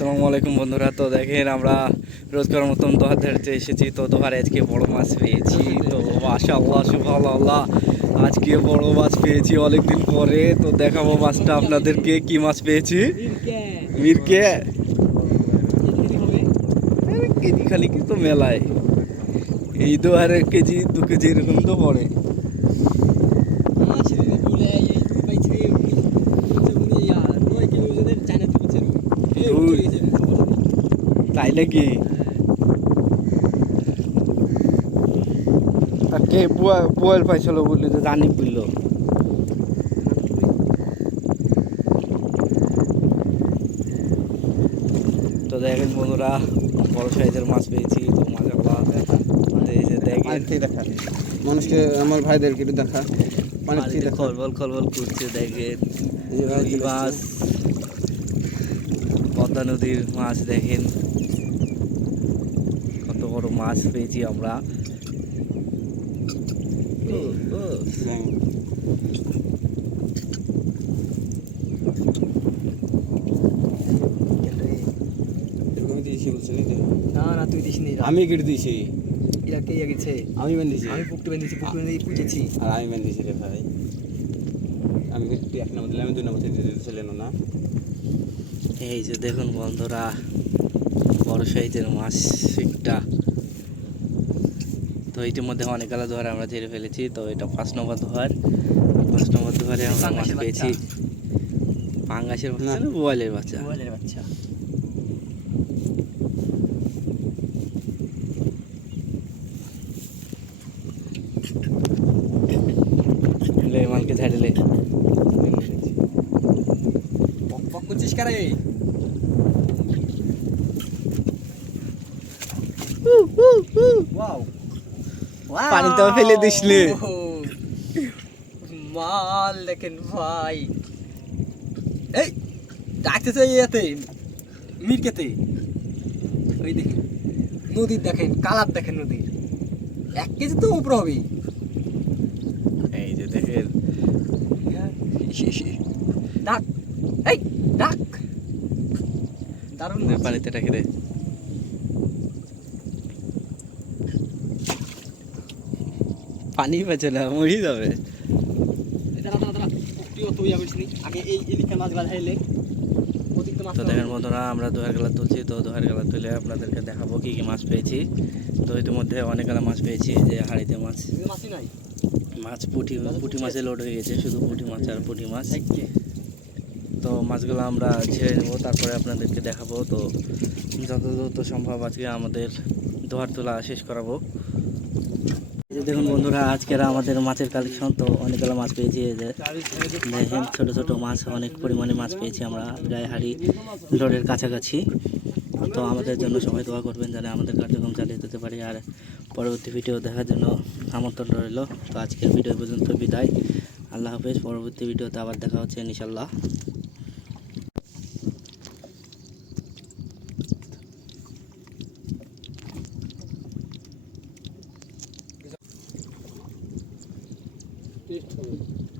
আসসালামু আলাইকুম বন্ধুরা তো দেখেন আমরা রোজকার মতন দোহার ধরতে এসেছি তো দোহার আজকে বড় মাছ পেয়েছি তো মাশা আল্লাহ সুভাল আল্লাহ আজকে বড় মাছ পেয়েছি অনেকদিন পরে তো দেখাবো মাছটা আপনাদেরকে কি মাছ পেয়েছি মিরকে কেজি খালি কিন্তু মেলায় এই দোহারে কেজি দু কেজি এরকম তো পড়ে তাই নাকি কে পোয়েল পাইছিল বললি তো জানি বলল তো দেখেন বন্ধুরা বড় সাইজের মাছ পেয়েছি তো মাছ দেখা। মানুষকে আমার ভাইদেরকে একটু দেখা। দেখা। খলবল খলবল করছে দেখেন। মাছ। পদ্মা নদীর মাছ দেখেন। কত বড় মাছ পেয়েছি আমরা? না না তুই দিস নি আমি কেটে দিয়েছি। এরা কে গেছে? আমি বেঁধেছি আমি পুকটে বেঁধেছি পুকটে বেঁধে পুজেছি আর আমি বেঁধেছি রে ভাই। আমি এক নম্বর দিলে আমি দুই নম্বর দিতে দিতেছিলেন না। এই যে দেখুন বন্ধুরা বড় সাইজের মাছ একটা তো ইতিমধ্যে অনেক আলা ধরে আমরা ঝেড়ে ফেলেছি তো এটা পাঁচ নম্বর ধোয়ার। পাঁচ নম্বর ধোয়ারে আমরা মাছ পেয়েছি। পাঙ্গাসের বাচ্চা না। বোয়ালের বাচ্চা? মোবাইলের বাচ্চা। লে মালকে ঝাড়লে পক পক করছিস কারে পানিতে ফেলে দিসলে। মাল দেখেন ভাই এই ডাকতেছে ইয়েতে মিরকেতে ওই দেখেন নদীর দেখেন কালার দেখেন নদীর এক কেজি তো উপরে হবে এই যে দেখেন ডাক এই ডাক দারুণ। পানিতে রেখে দে পানি পাচ্ছে না মরি যাবে। তো দেখেন বন্ধুরা আমরা দোহার গেলা তুলছি তো দোহার গেলা তুলে আপনাদেরকে দেখাবো কি কি মাছ পেয়েছি। তো ইতিমধ্যে অনেক গেলা মাছ পেয়েছি যে হাড়িতে মাছ। মাছ পুঁটি পুঁটি মাছে লোড হয়ে গেছে শুধু পুঁটি মাছ আর পুঁটি মাছ। তো মাছগুলো আমরা ছেড়ে নেব তারপরে আপনাদেরকে দেখাবো। তো যত দ্রুত সম্ভব আজকে আমাদের দোহার তোলা শেষ করাবো। দেখুন বন্ধুরা, আজকের আমাদের মাছের কালেকশন, তো অনেকগুলো মাছ পেয়েছি, এই যে দেখেন ছোট ছোট মাছ, অনেক পরিমাণে মাছ পেয়েছি আমরা প্রায় হাড়ি লোডের কাছাকাছি। তো আমাদের জন্য সবাই দোয়া করবেন যেন আমাদের কার্যক্রম চালিয়ে যেতে পারি, আর পরবর্তী ভিডিও দেখার জন্য আমন্ত্রণ রইল। তো আজকের ভিডিও পর্যন্ত বিদায়। আল্লাহ হাফেজ, পরবর্তী ভিডিওতে আবার দেখা হচ্ছে ইনশাল্লাহ texto mesmo.